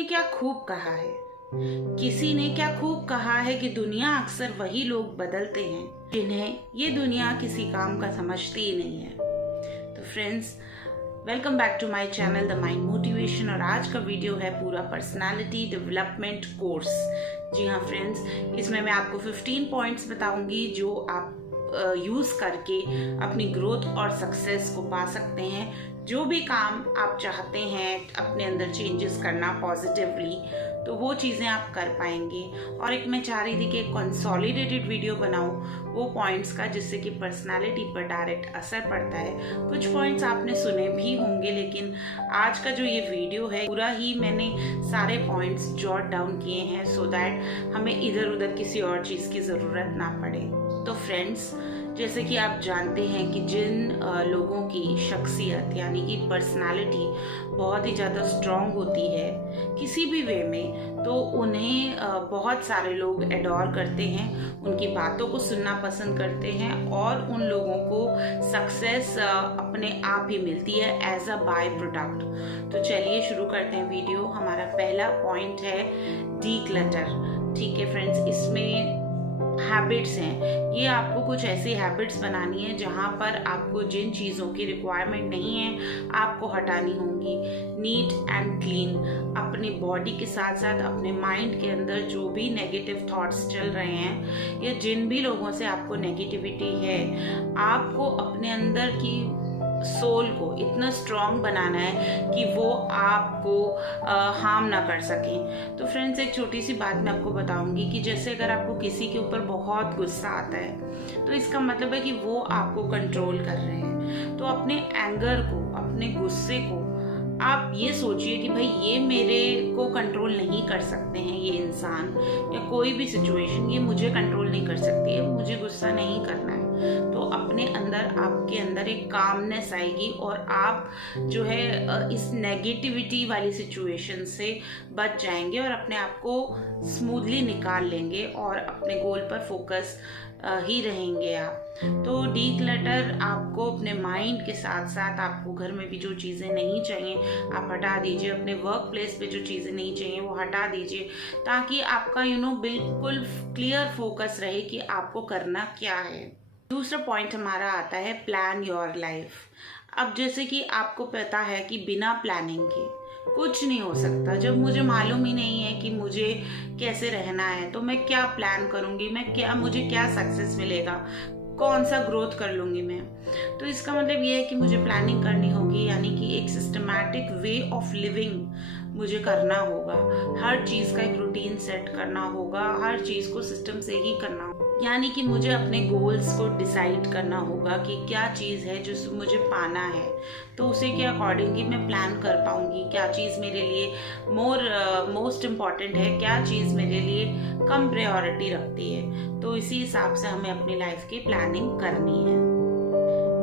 ने क्या खूब कहा है, किसी ने क्या खूब कहा है कि दुनिया अक्सर वही लोग बदलते हैं जिन्हें ये दुनिया किसी काम का समझती ही नहीं है। तो friends, welcome back to my channel the mind motivation. और आज का वीडियो है पूरा पर्सनालिटी डेवलपमेंट कोर्स। जी हाँ फ्रेंड्स, इसमें मैं आपको 15 पॉइंट्स बताऊंगी जो आप यूज़ करके अपनी ग्रोथ और सक्सेस को पा सकते हैं। जो भी काम आप चाहते हैं अपने अंदर चेंजेस करना पॉजिटिवली, तो वो चीज़ें आप कर पाएंगे। और एक मैं चाह रही थी कि एक कंसोलिडेटेड वीडियो बनाऊं वो पॉइंट्स का, जिससे कि पर्सनालिटी पर डायरेक्ट असर पड़ता है। कुछ पॉइंट्स आपने सुने भी होंगे, लेकिन आज का जो ये वीडियो है पूरा ही मैंने सारे पॉइंट्स जॉट डाउन किए हैं सो दैट हमें इधर उधर किसी और चीज़ की ज़रूरत ना पड़े। तो फ्रेंड्स, जैसे कि आप जानते हैं कि जिन लोगों की शख्सियत यानी कि पर्सनालिटी बहुत ही ज़्यादा स्ट्रॉन्ग होती है किसी भी वे में, तो उन्हें बहुत सारे लोग एडोर करते हैं, उनकी बातों को सुनना पसंद करते हैं और उन लोगों को सक्सेस अपने आप ही मिलती है एज अ बाय प्रोडक्ट। तो चलिए शुरू करते हैं वीडियो। हमारा पहला पॉइंट है डीक्लटर। ठीक है फ्रेंड्स, इसमें हैबिट्स हैं। ये आपको कुछ ऐसी हैबिट्स बनानी है जहाँ पर आपको जिन चीज़ों की रिक्वायरमेंट नहीं है आपको हटानी होंगी। नीट एंड क्लीन, अपनी बॉडी के साथ साथ अपने माइंड के अंदर जो भी नेगेटिव थॉट्स चल रहे हैं या जिन भी लोगों से आपको नेगेटिविटी है, आपको अपने अंदर की सोल को इतना स्ट्रॉन्ग बनाना है कि वो आपको हार्म ना कर सकें। तो फ्रेंड्स, एक छोटी सी बात मैं आपको बताऊंगी कि जैसे अगर आपको किसी के ऊपर बहुत गुस्सा आता है तो इसका मतलब है कि वो आपको कंट्रोल कर रहे हैं। तो अपने एंगर को, अपने गुस्से को आप ये सोचिए कि भाई ये मेरे को कंट्रोल नहीं कर सकते हैं, ये इंसान या कोई भी सिचुएशन ये मुझे कंट्रोल नहीं कर सकती है, मुझे गुस्सा नहीं करना है। तो अपने अंदर, आपके अंदर एक कामनेस आएगी और आप जो है इस नेगेटिविटी वाली सिचुएशन से बच जाएंगे और अपने आप को स्मूथली निकाल लेंगे और अपने गोल पर फोकस ही रहेंगे आप। तो डीक्लटर आपको अपने माइंड के साथ साथ आपको घर में भी जो चीज़ें नहीं चाहिए आप हटा दीजिए, अपने वर्क प्लेस पे जो चीज़ें नहीं चाहिए वो हटा दीजिए, ताकि आपका बिल्कुल क्लियर फोकस रहे कि आपको करना क्या है। दूसरा पॉइंट हमारा आता है प्लान योर लाइफ। अब जैसे कि आपको पता है कि बिना प्लानिंग के कुछ नहीं हो सकता। जब मुझे मालूम ही नहीं है कि मुझे कैसे रहना है तो मैं क्या प्लान करूँगी, मुझे क्या सक्सेस मिलेगा, कौन सा ग्रोथ कर लूँगी मैं। तो इसका मतलब ये है कि मुझे प्लानिंग करनी होगी, यानी कि एक सिस्टमैटिक वे ऑफ लिविंग मुझे करना होगा। हर चीज़ का एक रूटीन सेट करना होगा, हर चीज़ को सिस्टम से ही करना होगा। यानी कि मुझे अपने गोल्स को डिसाइड करना होगा कि क्या चीज़ है जो मुझे पाना है, तो उसे के अकॉर्डिंग ही मैं प्लान कर पाऊँगी। क्या चीज़ मेरे लिए मोस्ट इम्पॉर्टेंट है, क्या चीज़ मेरे लिए कम प्रायोरिटी रखती है। तो इसी हिसाब से हमें अपनी लाइफ की प्लानिंग करनी है।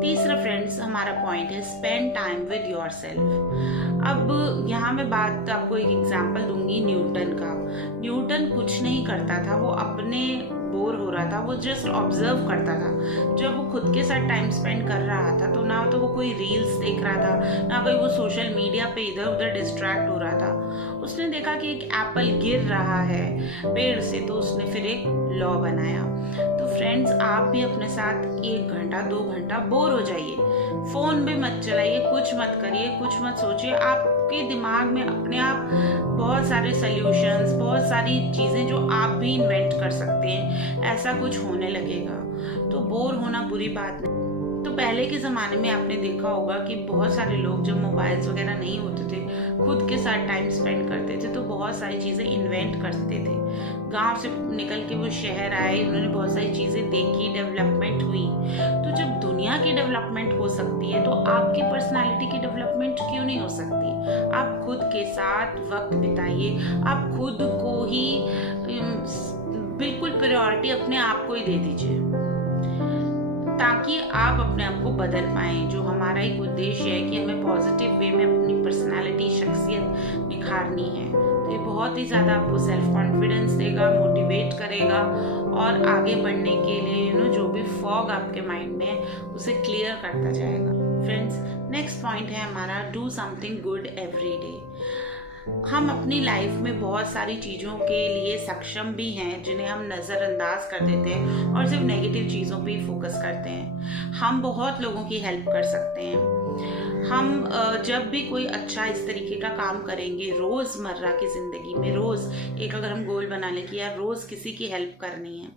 तीसरा फ्रेंड्स, हमारा पॉइंट है स्पेंड टाइम विद योरसेल्फ। अब यहाँ मैं बात आपको एक एग्जांपल दूंगी न्यूटन का। न्यूटन कुछ नहीं करता था, वो अपने बोर हो रहा था, वो जस्ट ऑब्जर्व करता था। जब वो खुद के साथ टाइम स्पेंड कर रहा था तो ना तो वो कोई रील्स देख रहा था, ना कोई वो सोशल मीडिया पे इधर उधर डिस्ट्रैक्ट हो रहा था। उसने देखा कि एक एप्पल गिर रहा है पेड़ से, तो उसने फिर एक लॉ बनाया। तो फ्रेंड्स, आप भी अपने साथ 1 घंटा 2 घंटा बोर हो जाइए, फोन भी मत चलाइए, कुछ मत करिए, कुछ मत सोचिए। आपके दिमाग में अपने आप बहुत सारे सॉल्यूशंस, बहुत सारी चीज़ें जो आप भी इन्वेंट कर सकते हैं, ऐसा कुछ होने लगेगा। तो बोर होना बुरी बात नहीं। तो पहले के ज़माने में आपने देखा होगा कि बहुत सारे लोग जब मोबाइल्स वगैरह नहीं होते थे, खुद के साथ टाइम स्पेंड करते थे, तो बहुत सारी चीज़ें इन्वेंट करते थे। गांव से निकल के वो शहर आए, उन्होंने बहुत सारी चीज़ें देखी, डेवलपमेंट हुई। तो जब दुनिया की डेवलपमेंट हो सकती है तो आपकी पर्सनालिटी की डेवलपमेंट क्यों नहीं हो सकती। आप खुद के साथ वक्त बिताइए, आप खुद को ही बिल्कुल प्रायोरिटी अपने आप को ही दे दीजिए, ताकि आप अपने आप को बदल पाएं। जो हमारा एक उद्देश्य है कि हमें पॉजिटिव वे में अपनी पर्सनालिटी, शख्सियत निखारनी है। तो ये बहुत ही ज़्यादा आपको सेल्फ कॉन्फिडेंस देगा, मोटिवेट करेगा और आगे बढ़ने के लिए जो भी फॉग आपके माइंड में है उसे क्लियर करता जाएगा। फ्रेंड्स, नेक्स्ट पॉइंट है हमारा do something good every day. हम अपनी लाइफ में बहुत सारी चीज़ों के लिए सक्षम भी हैं जिन्हें हम नज़रअंदाज कर देते हैं और सिर्फ नेगेटिव चीज़ों पे ही फोकस करते हैं। हम बहुत लोगों की हेल्प कर सकते हैं। हम जब भी कोई अच्छा इस तरीके का काम करेंगे रोज़मर्रा की ज़िंदगी में, रोज़ एक अगर हम गोल बना लें कि यार रोज़ किसी की हेल्प करनी है,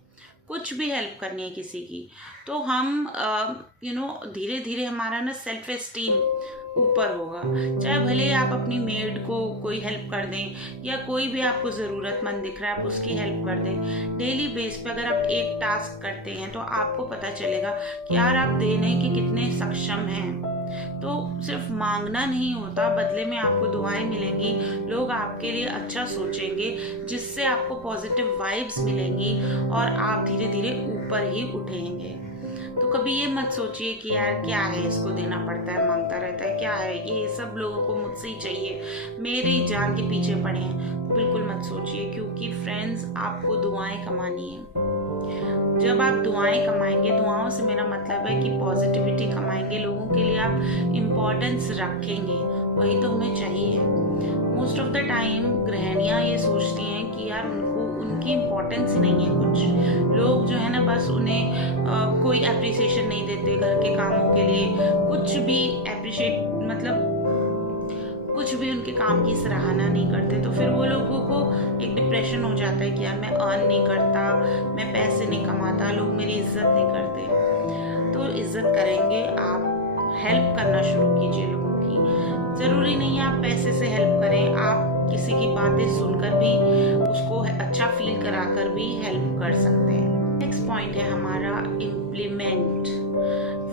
कुछ भी हेल्प करनी है किसी की, तो हम धीरे धीरे हमारा ना सेल्फ एस्टीम ऊपर होगा। चाहे भले आप अपनी मेड को कोई हेल्प कर दें या कोई भी आपको ज़रूरतमंद दिख रहा है आप उसकी हेल्प कर दें। डेली बेस पे अगर आप एक टास्क करते हैं तो आपको पता चलेगा कि यार आप देने के कितने सक्षम हैं। तो सिर्फ मांगना नहीं होता, बदले में आपको दुआएं मिलेंगी, लोग आपके लिए अच्छा सोचेंगे जिससे आपको पॉजिटिव वाइब्स मिलेंगी और आप धीरे धीरे ऊपर ही उठेंगे। तो कभी ये मत सोचिए कि यार क्या है, इसको देना पड़ता है, मांगता रहता है, क्या है ये सब लोगों को मुझसे ही चाहिए, मेरी जान के पीछे पड़े हैं। तो बिल्कुल मत सोचिए, क्योंकि फ्रेंड्स आपको दुआएं कमानी है। जब आप दुआएं कमाएंगे, दुआओं से मेरा मतलब है कि पॉजिटिविटी कमाएंगे, लोगों के लिए आप इम्पोर्टेंस रखेंगे, वही तो हमें चाहिए। मोस्ट ऑफ द टाइम गृहिणियाँ ये सोचती हैं कि यार उनकी इम्पोर्टेंस ही नहीं है। कुछ लोग जो है ना बस उन्हें कोई अप्रिसिएशन नहीं देते घर के कामों के लिए, कुछ भी अप्रिशिएट मतलब कुछ भी उनके काम की सराहना नहीं करते। तो फिर वो लोगों को एक डिप्रेशन हो जाता है कि यार मैं अर्न नहीं करता, मैं पैसे नहीं कमाता, लोग मेरी इज्जत नहीं करते। तो इज्जत करेंगे, आप हेल्प करना शुरू कीजिए लोगों की। ज़रूरी नहीं है आप पैसे से हेल्प करें, आप किसी की बातें सुनकर भी उसको अच्छा फील कराकर भी हेल्प कर सकते हैं। नेक्स्ट पॉइंट है हमारा इम्प्लीमेंट।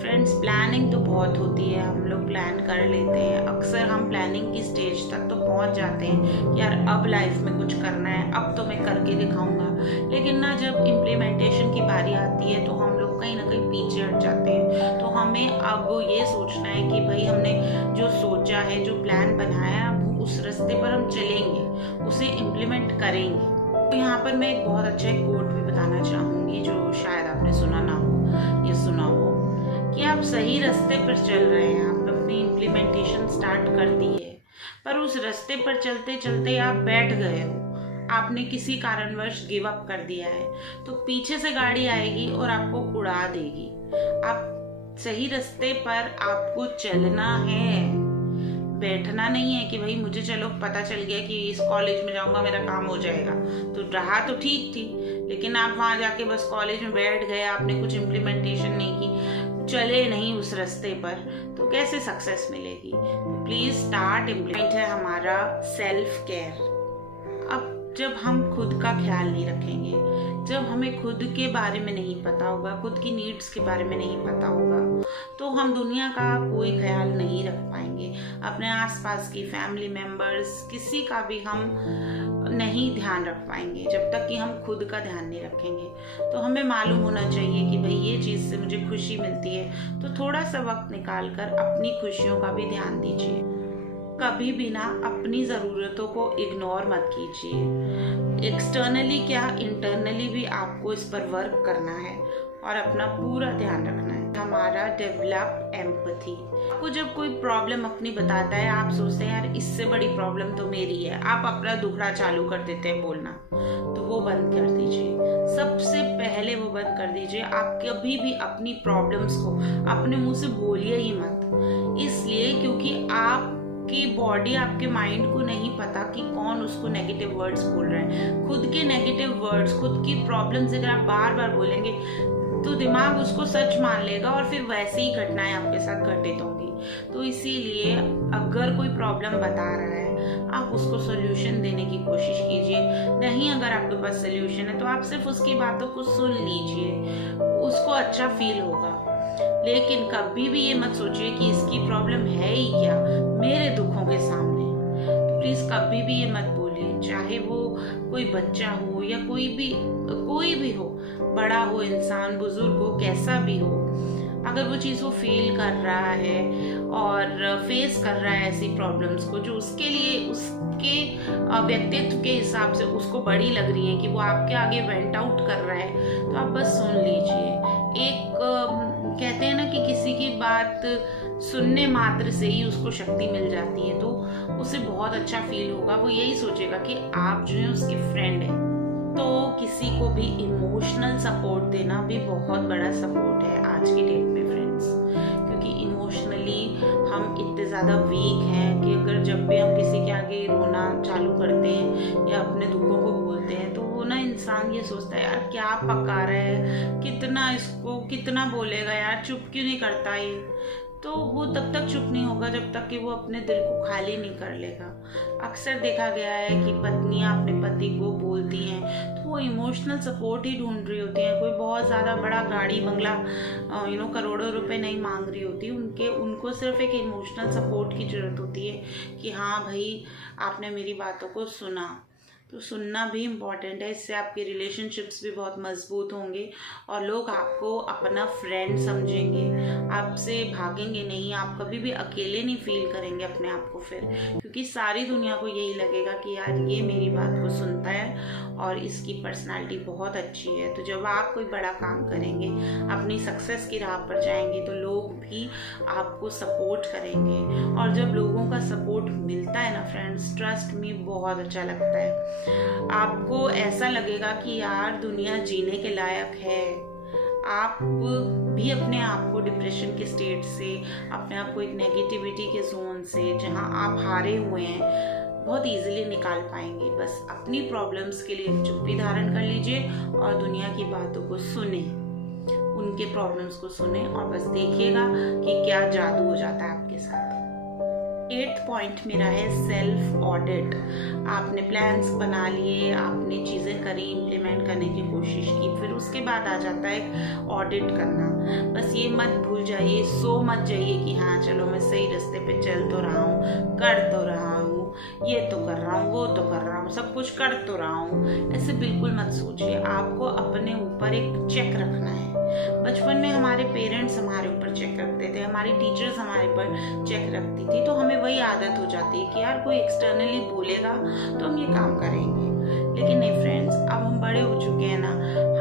फ्रेंड्स, प्लानिंग तो बहुत होती है, हम लोग प्लान कर लेते हैं, अक्सर हम प्लानिंग की स्टेज तक तो पहुंच जाते हैं कि यार अब लाइफ में कुछ करना है, अब तो मैं करके दिखाऊंगा। लेकिन ना जब इम्प्लीमेंटेशन की बारी आती है तो हम लोग कहीं ना कहीं पीछे हट जाते हैं। तो हमें अब ये सोचना है कि भाई हमने जो सोचा है, जो प्लान बनाया है, उस रास्ते पर हम चलेंगे, उसे इम्प्लीमेंट करेंगे। तो यहाँ पर मैं एक बहुत अच्छा एक कोट भी बताना चाहूँगी जो शायद आपने सुना ना हो या सुना हो, कि आप सही रास्ते पर चल रहे हैं, आप अपनी इम्प्लीमेंटेशन स्टार्ट कर दी है, पर उस रास्ते पर चलते चलते आप बैठ गए हो, आपने किसी कारणवश गिव अप कर दिया है, तो पीछे से गाड़ी आएगी और आपको उड़ा देगी। आप सही रास्ते पर आपको चलना है, बैठना नहीं है कि भाई मुझे चलो पता चल गया कि इस कॉलेज में जाऊंगा मेरा काम हो जाएगा। तो रहा तो ठीक थी, लेकिन आप वहाँ जाके बस कॉलेज में बैठ गए, आपने कुछ इम्प्लीमेंटेशन नहीं की, चले नहीं उस रास्ते पर, तो कैसे सक्सेस मिलेगी। प्लीज स्टार्ट इम्प्लीमेंट है हमारा सेल्फ केयर। अब जब हम खुद का ख्याल नहीं रखेंगे, जब हमें खुद के बारे में नहीं पता होगा, खुद की नीड्स के बारे में नहीं पता होगा, तो हम दुनिया का कोई ख्याल नहीं रख पाएंगे। अपने आसपास की फैमिली मेंबर्स, किसी का भी हम नहीं ध्यान रख पाएंगे जब तक कि हम खुद का ध्यान नहीं रखेंगे। तो हमें मालूम होना चाहिए कि भाई ये चीज़ से मुझे खुशी मिलती है, तो थोड़ा सा वक्त निकाल कर अपनी खुशियों का भी ध्यान दीजिए। कभी भी ना अपनी ज़रूरतों को इग्नोर मत कीजिए। एक्सटर्नली क्या इंटरनली भी आपको इस पर वर्क करना है और अपना पूरा ध्यान रखना है। हमारा डेवलप एम्पैथी। आपको जब कोई प्रॉब्लम अपनी बताता है, आप सोचते हैं यार इससे बड़ी प्रॉब्लम तो मेरी है, आप अपना दुखड़ा चालू कर देते हैं बोलना, तो वो बंद कर दीजिए। सबसे पहले वो बंद कर दीजिए। आप कभी भी अपनी प्रॉब्लम्स को अपने मुंह से बोलिए ही मत, इसलिए क्योंकि आप की बॉडी, आपके माइंड को नहीं पता कि कौन उसको नेगेटिव वर्ड्स बोल रहे हैं। खुद के नेगेटिव वर्ड्स, खुद की प्रॉब्लम्स अगर आप बार बार बोलेंगे तो दिमाग उसको सच मान लेगा और फिर वैसे ही घटनाएं आपके साथ घटित होंगी। तो इसीलिए अगर कोई प्रॉब्लम बता रहा है, आप उसको सोल्यूशन देने की कोशिश कीजिए। नहीं, अगर आपके पास सोल्यूशन है तो आप सिर्फ उसकी बातों को सुन लीजिए, उसको अच्छा फील होगा। लेकिन कभी भी ये मत सोचिए कि इसकी प्रॉब्लम है ही क्या मेरे दुखों के सामने। प्लीज कभी भी ये मत बोलिए, चाहे वो कोई बच्चा हो या कोई भी हो, बड़ा हो इंसान, बुजुर्ग हो, कैसा भी हो, अगर वो चीज़ वो फील कर रहा है और फेस कर रहा है ऐसी प्रॉब्लम्स को जो उसके लिए उसके व्यक्तित्व के हिसाब से उसको बड़ी लग रही है, कि वो आपके आगे वेंट आउट कर रहा है, तो आप बस सुन लीजिए। एक कहते हैं ना कि किसी की बात सुनने मात्र से ही उसको शक्ति मिल जाती है, तो उसे बहुत अच्छा फील होगा। वो यही सोचेगा कि आप जो है उसके फ्रेंड हैं। तो किसी को भी इमोशनल सपोर्ट देना भी बहुत बड़ा सपोर्ट है आज की डेट में फ्रेंड्स, क्योंकि इमोशनली हम इतने ज़्यादा वीक हैं कि अगर जब भी हम किसी के आगे रोना चालू करते हैं या अपने दुखों को बोलते हैं, तो वो ना इंसान ये सोचता है यार क्या पका रहा है, कितना इसको कितना बोलेगा यार, चुप क्यों नहीं करता ये। तो वो तब तक चुप नहीं होगा जब तक कि वो अपने दिल को खाली नहीं कर लेगा। अक्सर देखा गया है कि पत्नियां अपने पति को बोलती हैं तो वो इमोशनल सपोर्ट ही ढूंढ रही होती हैं, कोई बहुत ज़्यादा बड़ा गाड़ी बंगला करोड़ों रुपए नहीं मांग रही होती, उनको सिर्फ एक इमोशनल सपोर्ट की ज़रूरत होती है कि हाँ भाई आपने मेरी बातों को सुना। तो सुनना भी इम्पॉर्टेंट है, इससे आपके रिलेशनशिप्स भी बहुत मजबूत होंगे और लोग आपको अपना फ्रेंड समझेंगे, आपसे भागेंगे नहीं, आप कभी भी अकेले नहीं फील करेंगे अपने आप को फिर, क्योंकि सारी दुनिया को यही लगेगा कि यार ये मेरी बात को सुनता है और इसकी पर्सनालिटी बहुत अच्छी है। तो जब आप कोई बड़ा काम करेंगे, अपनी सक्सेस की राह पर जाएंगे, तो लोग भी आपको सपोर्ट करेंगे। और जब लोगों का सपोर्ट मिलता है ना फ्रेंड्स, ट्रस्ट में बहुत अच्छा लगता है। आपको ऐसा लगेगा कि यार दुनिया जीने के लायक है। आप भी अपने आप को डिप्रेशन के स्टेट से, अपने आप को एक नेगेटिविटी के जोन से जहां आप हारे हुए हैं, बहुत इजीली निकाल पाएंगे। बस अपनी प्रॉब्लम्स के लिए चुप्पी धारण कर लीजिए और दुनिया की बातों को सुने, उनके प्रॉब्लम्स को सुने और बस देखिएगा कि क्या जादू हो जाता है आपके साथ। 8th पॉइंट मेरा है सेल्फ ऑडिट। आपने प्लान्स बना लिए, आपने चीज़ें करी, इम्प्लीमेंट करने की कोशिश की, फिर उसके बाद आ जाता है ऑडिट करना। बस ये मत भूल जाइए, सो मत जाइए कि हाँ चलो मैं सही रास्ते पे चल तो रहा हूँ, कर तो रहा हूँ, ये तो कर रहा हूँ, वो तो कर रहा हूँ, सब कुछ कर तो रहा हूँ। ऐसे बिल्कुल मत सोचिए। आपको अपने ऊपर एक चेक रखना है। बचपन में हमारे पेरेंट्स हमारे ऊपर चेक रखते थे, हमारी टीचर्स हमारे ऊपर चेक रखती थी, तो हमें वही आदत हो जाती है कि यार कोई एक्सटर्नली बोलेगा तो हम ये काम करेंगे। लेकिन नहीं फ्रेंड्स, अब हम बड़े हो चुके हैं ना,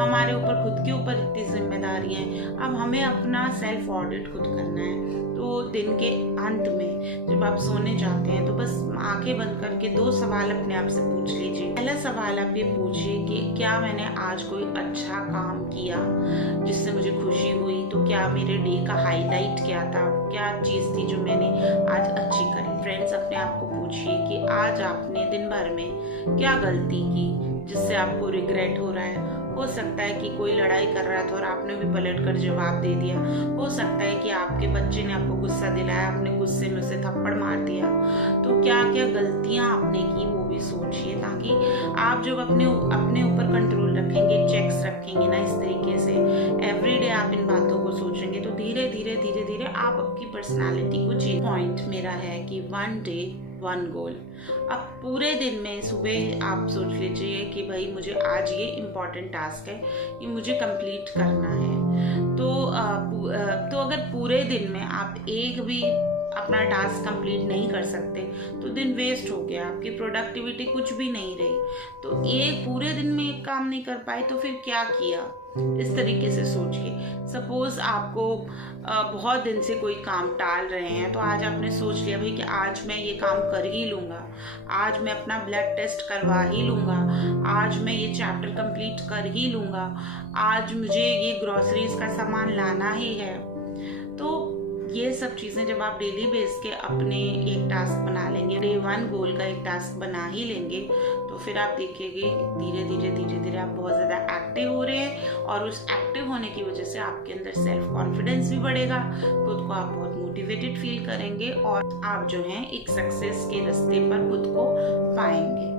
हमारे ऊपर खुद के ऊपर इतनी जिम्मेदारियां हैं, अब हमें अपना सेल्फ ऑडिट खुद करना है। तो दिन के अंत में जब आप सोने जाते हैं तो बस आंखें बंद करके 2 सवाल अपने आप से पूछ लीजिए। पहला सवाल आप ये पूछिए कि क्या मैंने आज कोई अच्छा काम किया जिससे मुझे खुशी हुई, तो क्या मेरे डे का हाईलाइट क्या था, क्या चीज़ थी जो मैंने आज अच्छी करी। फ्रेंड्स, अपने आप को पूछिए कि आज आपने दिन भर में क्या गलती की जिससे आपको रिग्रेट हो रहा है। हो सकता है कि कोई लड़ाई कर रहा था और आपने भी पलट कर जवाब दे दिया। हो सकता है कि आपके बच्चे ने आपको गुस्सा दिलाया, आपने गुस्से में उसे थप्पड़ मार दिया। तो क्या क्या गलतियां आपने की वो भी सोचिए, ताकि आप जब अपने ऊपर कंट्रोल रखेंगे, चेक्स रखेंगे ना इस तरीके से, एवरीडे आप इन बातों को सोचेंगे, तो धीरे धीरे आप आपकी पर्सनालिटी को चेंज। पॉइंट मेरा है कि 1 डे 1 गोल। अब पूरे दिन में सुबह आप सोच लीजिए कि भाई मुझे आज ये इम्पोर्टेंट टास्क है, ये मुझे कंप्लीट करना है। तो अगर पूरे दिन में आप एक भी अपना टास्क कंप्लीट नहीं कर सकते तो दिन वेस्ट हो गया, आपकी प्रोडक्टिविटी कुछ भी नहीं रही। तो एक पूरे दिन में एक काम नहीं कर पाए तो फिर क्या किया, इस तरीके से सोचिए। सपोज आपको बहुत दिन से कोई काम टाल रहे हैं, तो आज आपने सोच लिया भाई कि आज मैं ये काम कर ही लूँगा, आज मैं अपना ब्लड टेस्ट करवा ही लूँगा, आज मैं ये चैप्टर कंप्लीट कर ही लूँगा, आज मुझे ये ग्रोसरीज का सामान लाना ही है। तो ये सब चीज़ें जब आप डेली बेस के अपने एक टास्क बना लेंगे, डे 1 गोल का एक टास्क बना ही लेंगे, तो फिर आप देखेंगे धीरे धीरे आप बहुत ज़्यादा एक्टिव हो रहे हैं। और उस एक्टिव होने की वजह से आपके अंदर सेल्फ कॉन्फिडेंस भी बढ़ेगा, खुद को आप बहुत मोटिवेटेड फील करेंगे और आप जो हैं एक सक्सेस के रास्ते पर खुद को पाएंगे।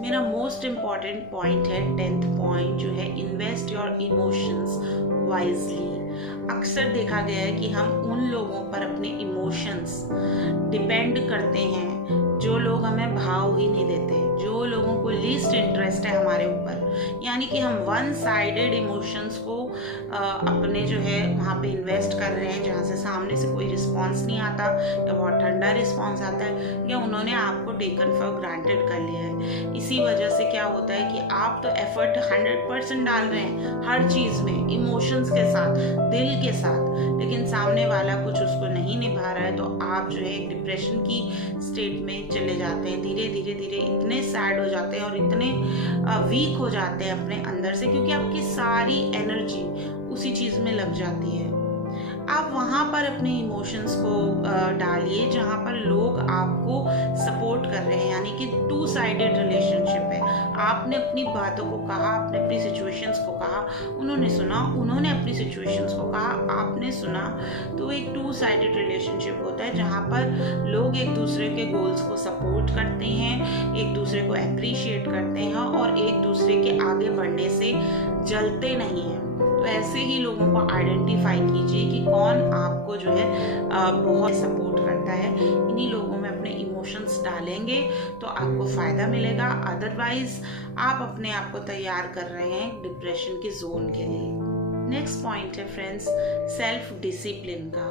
मेरा मोस्ट इम्पॉर्टेंट पॉइंट है 10th पॉइंट, जो है इन्वेस्ट योर इमोशंस वाइजली। अक्सर देखा गया है कि हम उन लोगों पर अपने इमोशंस डिपेंड करते हैं जो लोग हमें भाव ही नहीं देते, जो लोगों को लीस्ट इंटरेस्ट है हमारे ऊपर, यानी कि हम वन साइडेड इमोशंस को अपने जो है वहाँ पे इन्वेस्ट कर रहे हैं, जहाँ से सामने से कोई रिस्पॉन्स नहीं आता या बहुत ठंडा रिस्पॉन्स आता है या उन्होंने आपको टेकन फॉर ग्रांटेड कर लिया है। इसी वजह से क्या होता है कि आप तो एफर्ट 100% डाल रहे हैं हर चीज़ में, इमोशंस के साथ, दिल के साथ, लेकिन सामने वाला कुछ उसको नहीं निभा रहा है, तो आप जो है एक डिप्रेशन की स्टेट में चले जाते हैं। धीरे धीरे धीरे इतने सैड हो जाते हैं और इतने वीक हो जाते हैं अपने अंदर से, क्योंकि आपकी सारी एनर्जी उसी चीज़ में लग जाती है। आप वहाँ पर अपने इमोशंस को डालिए जहाँ पर लोग आपको सपोर्ट कर रहे हैं, यानी कि 2 साइडेड रिलेशनशिप है। आपने अपनी बातों को कहा, आपने अपनी सिचुएशंस को कहा, उन्होंने सुना, उन्होंने अपनी सिचुएशंस को कहा, आपने सुना, तो एक 2 साइडेड रिलेशनशिप होता है जहाँ पर लोग एक दूसरे के गोल्स को सपोर्ट करते हैं, एक दूसरे को अप्रिशिएट करते हैं और एक दूसरे के आगे बढ़ने से जलते नहीं हैं। तो ऐसे ही लोगों को आइडेंटिफाई कीजिए कि कौन आपको जो है बहुत सपोर्ट करता है। इन्हीं लोगों में अपने इमोशंस डालेंगे तो आपको फ़ायदा मिलेगा, अदरवाइज आप अपने आप को तैयार कर रहे हैं डिप्रेशन के जोन के लिए। नेक्स्ट पॉइंट है फ्रेंड्स, सेल्फ डिसिप्लिन का।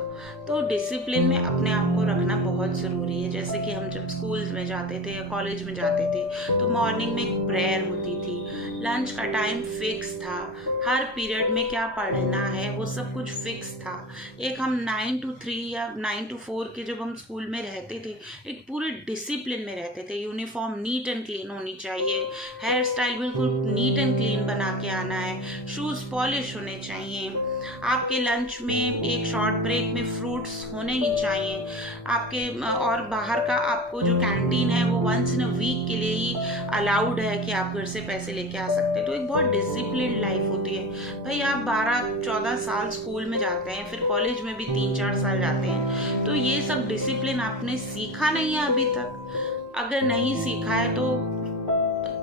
तो डिसिप्लिन में अपने आप को रखना बहुत ज़रूरी है। जैसे कि हम जब स्कूल में जाते थे या कॉलेज में जाते थे तो मॉर्निंग में एक प्रेयर होती थी, लंच का टाइम फिक्स था, हर पीरियड में क्या पढ़ना है वो सब कुछ फिक्स था। एक हम 9 to 3 या 9 to 4 के जब हम स्कूल में रहते थे, एक पूरे डिसिप्लिन में रहते थे। यूनिफॉर्म नीट एंड क्लीन होनी चाहिए, हेयर स्टाइल बिल्कुल नीट एंड क्लीन बना के आना है, शूज़ पॉलिश होने चाहिए, आपके लंच में एक शॉर्ट ब्रेक में फ्रूट्स होने ही चाहिए आपके, और बाहर का आपको जो कैंटीन है वो वंस इन अ वीक के लिए ही अलाउड है कि आप घर से पैसे लेके आ सकते हैं। तो एक बहुत डिसिप्लिन लाइफ होती है। भाई आप 12-14 साल स्कूल में जाते हैं, फिर कॉलेज में भी 3-4 साल जाते हैं, तो ये सब डिसिप्लिन आपने सीखा नहीं है अभी तक। अगर नहीं सीखा है तो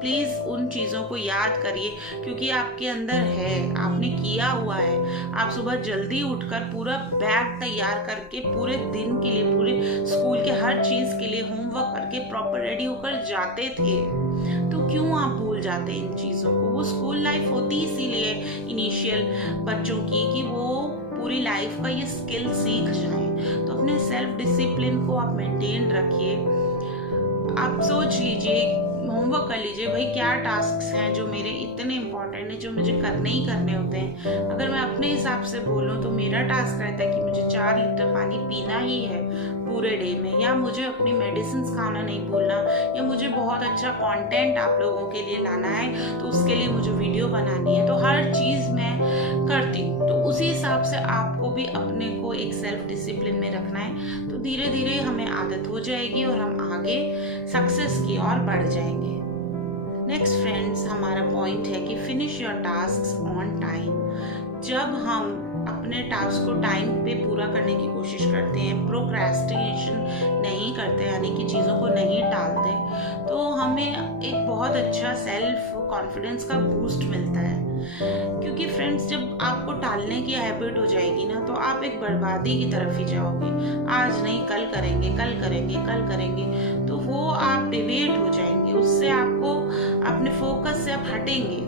प्लीज़ उन चीज़ों को याद करिए, क्योंकि आपके अंदर है, आपने किया हुआ है। आप सुबह जल्दी उठकर पूरा बैग तैयार करके पूरे दिन के लिए, पूरे स्कूल के हर चीज़ के लिए होमवर्क करके प्रॉपर रेडी होकर जाते थे, तो क्यों आप भूल जाते हैं इन चीज़ों को। वो स्कूल लाइफ होती इसीलिए इनिशियल बच्चों की, कि वो पूरी लाइफ का ये स्किल सीख जाएं। तो अपने सेल्फ डिसिप्लिन को आप मेंटेन रखिए। आप सोच लीजिए, होमवर्क कर लीजिए, भाई क्या टास्क्स हैं जो मेरे इतने इंपॉर्टेंट हैं, जो मुझे करने ही करने होते हैं। अगर मैं अपने हिसाब से बोलूँ तो मेरा टास्क रहता है कि मुझे 4 लीटर पानी पीना ही है पूरे डे में, या मुझे अपनी मेडिसिन खाना नहीं भूलना, या मुझे बहुत अच्छा कंटेंट आप लोगों के लिए लाना है तो उसके लिए मुझे वीडियो बनानी है। तो हर चीज़ मैं करती हूँ, तो उसी हिसाब से आपको भी अपने को एक सेल्फ डिसिप्लिन में रखना है। तो धीरे धीरे हमें आदत हो जाएगी और हम आगे सक्सेस की ओर बढ़ जाएंगे। नेक्स्ट फ्रेंड्स, हमारा पॉइंट है कि finish your tasks on time. जब हम अपने टास्क को टाइम पे पूरा करने की कोशिश करते हैं, प्रोक्रेस्टिनेशन नहीं करते, यानी कि चीज़ों को नहीं टालते, तो हमें एक बहुत अच्छा सेल्फ कॉन्फिडेंस का बूस्ट मिलता है। क्योंकि फ्रेंड्स, जब आपको टालने की हैबिट हो जाएगी ना, तो आप एक बर्बादी की तरफ ही जाओगे। आज नहीं, कल करेंगे, कल करेंगे, कल करेंगे, तो वो आप डिवेट हो जाएंगे, उससे आपको अपने फोकस से आप हटेंगे।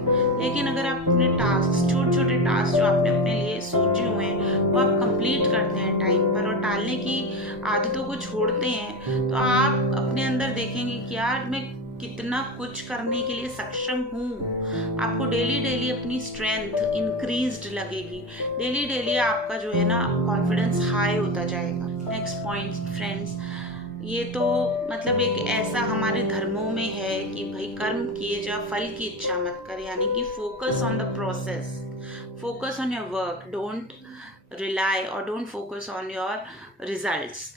लेकिन अगर आप अपने टास्क, छोटे छोटे टास्क जो आपने अपने लिए सोचे हुए हैं, वो आप कंप्लीट करते हैं टाइम पर और टालने की आदतों को छोड़ते हैं, तो आप अपने अंदर देखेंगे कि यार मैं कितना कुछ करने के लिए सक्षम हूँ। आपको डेली डेली अपनी स्ट्रेंथ इंक्रीज्ड लगेगी, डेली डेली आपका जो है ना कॉन्फिडेंस हाई होता जाएगा। नेक्स्ट पॉइंट फ्रेंड्स, ये तो मतलब एक ऐसा हमारे धर्मों में है कि भाई कर्म किए जा, फल की इच्छा मत कर, यानी कि focus on the process, focus on your work, don't rely और don't focus on your results.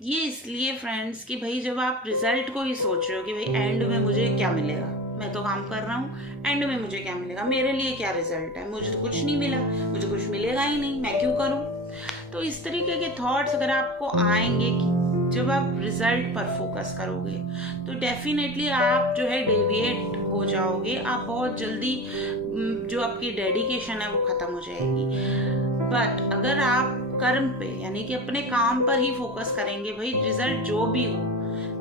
ये इसलिए फ्रेंड्स कि भाई जब आप रिजल्ट को ही सोच रहे हो कि भाई एंड में मुझे क्या मिलेगा, मैं तो काम कर रहा हूँ, एंड में मुझे क्या मिलेगा, मेरे लिए क्या रिजल्ट है, मुझे तो कुछ नहीं मिला, मुझे कुछ मिलेगा ही नहीं, मैं क्यों करूँ। तो इस तरीके के थॉट्स अगर आपको आएंगे कि जब आप रिजल्ट पर फोकस करोगे, तो डेफिनेटली आप जो है डेविएट हो जाओगे, आप बहुत जल्दी जो आपकी डेडिकेशन है वो ख़त्म हो जाएगी। बट अगर आप कर्म पे, यानी कि अपने काम पर ही फोकस करेंगे, भाई रिजल्ट जो भी हो,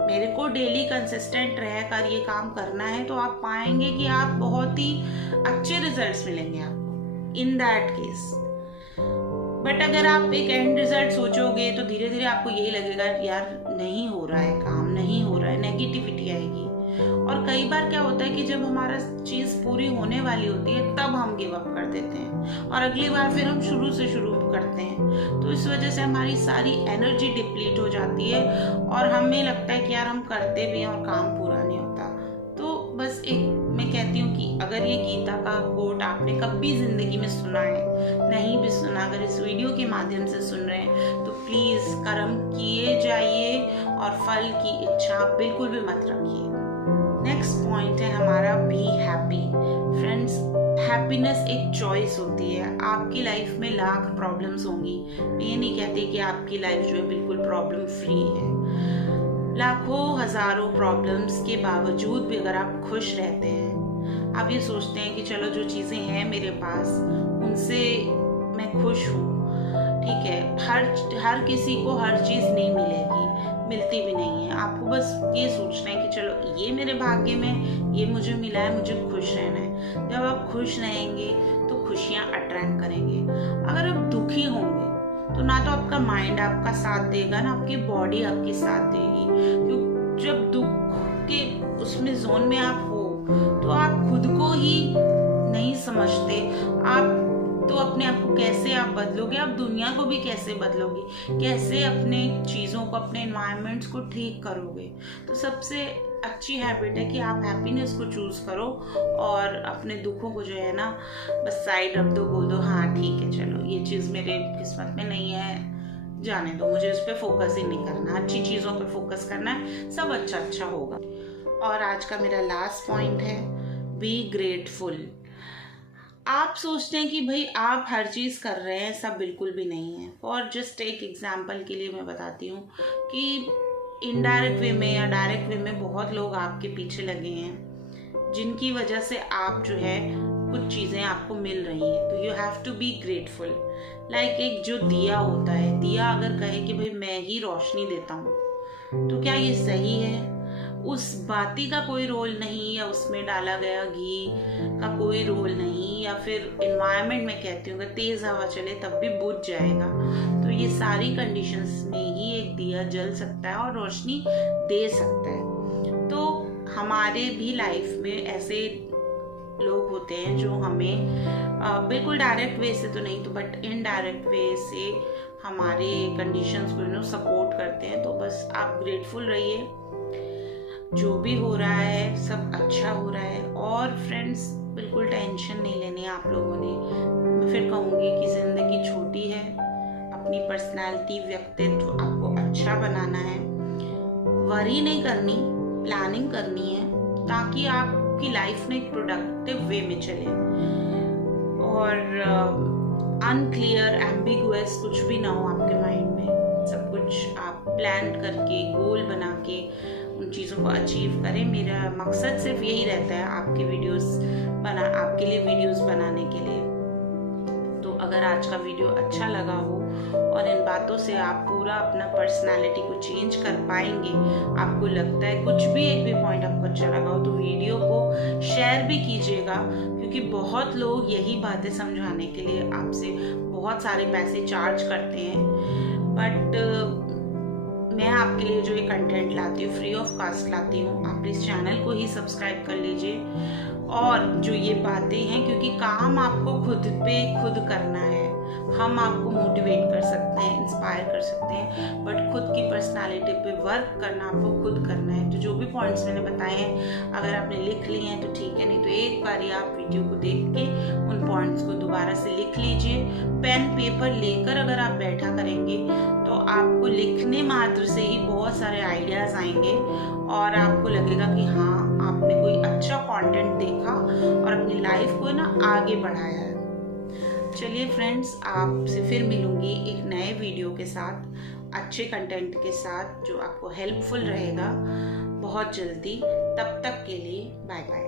मेरे को डेली कंसिस्टेंट रहकर ये काम करना है, तो आप पाएंगे कि आप बहुत ही अच्छे रिजल्ट्स मिलेंगे आपको इन दैट केस। बट अगर आप एक एंड रिजल्ट सोचोगे तो धीरे धीरे आपको यही लगेगा यार नहीं हो रहा है काम, नहीं हो रहा है, नेगेटिविटी आएगी। और कई बार क्या होता है कि जब हमारा चीज़ पूरी होने वाली होती है तब हम गिव अप कर देते हैं और अगली बार फिर हम शुरू से शुरू करते हैं। तो इस वजह से हमारी सारी एनर्जी डिप्लीट हो जाती है और हमें लगता है कि यार हम करते भी हैं और काम पूरा नहीं होता। तो बस एक मैं कहती हूँ कि अगर ये गीता का कोट आपने कभी ज़िंदगी में सुना है, नहीं भी सुना, अगर इस वीडियो के माध्यम से सुन रहे हैं तो प्लीज़ कर्म किए जाइए और फल की इच्छा बिल्कुल भी मत रखिए। नेक्स्ट पॉइंट है हमारा बी हैप्पी। फ्रेंड्स, हैप्पीनेस एक चॉइस होती है। आपकी लाइफ में लाख प्रॉब्लम्स होंगी, ये नहीं कहती कि आपकी लाइफ जो है बिल्कुल प्रॉब्लम फ्री है। लाखों हजारों प्रॉब्लम्स के बावजूद भी अगर आप खुश रहते हैं, आप ये सोचते हैं कि चलो जो चीज़ें हैं मेरे पास उनसे मैं खुश हूँ, ठीक है, हर किसी को हर चीज़ नहीं मिलेगी, मिलती भी नहीं है। आपको बस ये सोचना है कि चलो ये मेरे भाग्य में, ये मुझे मिला है, मुझे खुश रहना है। जब आप खुश रहेंगे तो खुशियाँ अट्रैक्ट करेंगे। अगर आप दुखी होंगे तो ना तो आपका माइंड आपका साथ देगा, ना आपकी बॉडी आपकी साथ देगी। क्योंकि जब दुख के उसमें जोन में आप हो तो आप खुद को ही नहीं समझते। आप तो अपने आप को कैसे आप बदलोगे, आप दुनिया को भी कैसे बदलोगे, कैसे अपने चीज़ों को, अपने एनवायरनमेंट्स को ठीक करोगे। तो सबसे अच्छी हैबिट है कि आप हैप्पीनेस को चूज़ करो और अपने दुखों को जो है ना बस साइड रख दो, बोल दो हाँ ठीक है चलो ये चीज़ मेरे किस्मत में नहीं है, जाने दो, मुझे उस पर फोकस ही नहीं करना, अच्छी चीज़ों पर फोकस करना है, सब अच्छा होगा। और आज का मेरा लास्ट पॉइंट है बी ग्रेटफुल। आप सोचते हैं कि भाई आप हर चीज़ कर रहे हैं, सब बिल्कुल भी नहीं है। और जस्ट एक एग्जांपल के लिए मैं बताती हूँ कि इनडायरेक्ट वे में या डायरेक्ट वे में बहुत लोग आपके पीछे लगे हैं जिनकी वजह से आप जो है कुछ चीज़ें आपको मिल रही हैं। तो you have to be grateful. Like एक जो दिया होता है, दिया अगर कहे कि भाई मैं ही रोशनी देता हूँ तो क्या ये सही है? उस बाती का कोई रोल नहीं, या उसमें डाला गया घी का कोई रोल नहीं, या फिर एनवायरनमेंट में कहती हूँ अगर तेज हवा चले तब भी बुझ जाएगा। तो ये सारी कंडीशंस में ही एक दिया जल सकता है और रोशनी दे सकता है। तो हमारे भी लाइफ में ऐसे लोग होते हैं जो हमें बिल्कुल डायरेक्ट वे से तो नहीं तो बट इनडायरेक्ट वे से हमारे कंडीशंस को सपोर्ट करते हैं। तो बस आप ग्रेटफुल रहिए, जो भी हो रहा है सब अच्छा हो रहा है। और फ्रेंड्स, बिल्कुल टेंशन नहीं लेनी आप लोगों ने। मैं फिर कहूँगी कि ज़िंदगी छोटी है, अपनी पर्सनैलिटी, व्यक्तित्व आपको अच्छा बनाना है, वरी नहीं करनी, प्लानिंग करनी है ताकि आपकी लाइफ में एक प्रोडक्टिव वे में चले। और अनक्लियर, एम्बिगुअस कुछ भी ना हो आपके माइंड में। सब कुछ आप प्लान करके, गोल बना के उन चीज़ों को अचीव करें। मेरा मकसद सिर्फ यही रहता है आपके लिए वीडियोस बनाने के लिए। तो अगर आज का वीडियो अच्छा लगा हो और इन बातों से आप पूरा अपना पर्सनालिटी को चेंज कर पाएंगे, आपको लगता है कुछ भी एक भी पॉइंट आपको अच्छा लगा हो, तो वीडियो को शेयर भी कीजिएगा। क्योंकि बहुत लोग यही बातें समझाने के लिए आपसे बहुत सारे पैसे चार्ज करते हैं, बट मैं आपके लिए जो ये कंटेंट लाती हूँ फ्री ऑफ कास्ट लाती हूँ। आप इस चैनल को ही सब्सक्राइब कर लीजिए। और जो ये बातें हैं, क्योंकि काम आपको खुद पे खुद करना है, हम आपको मोटिवेट कर सकते हैं, इंस्पायर कर सकते हैं, बट खुद की पर्सनालिटी पे वर्क करना आपको खुद करना है। तो जो भी पॉइंट्स मैंने बताए हैं अगर आपने लिख लिए हैं तो ठीक है, नहीं तो एक बार ही आप वीडियो को देख के उन पॉइंट्स को दोबारा से लिख लीजिए। पेन पेपर लेकर अगर आप बैठा करेंगे तो आपको लिखने मात्र से ही बहुत सारे आइडियाज़ आएंगे और आपको लगेगा कि हाँ, आपने कोई अच्छा कंटेंट देखा और अपनी लाइफ को ना आगे बढ़ाया है। चलिए फ्रेंड्स, आपसे फिर मिलूंगी एक नए वीडियो के साथ, अच्छे कंटेंट के साथ जो आपको हेल्पफुल रहेगा बहुत जल्दी। तब तक के लिए बाय बाय।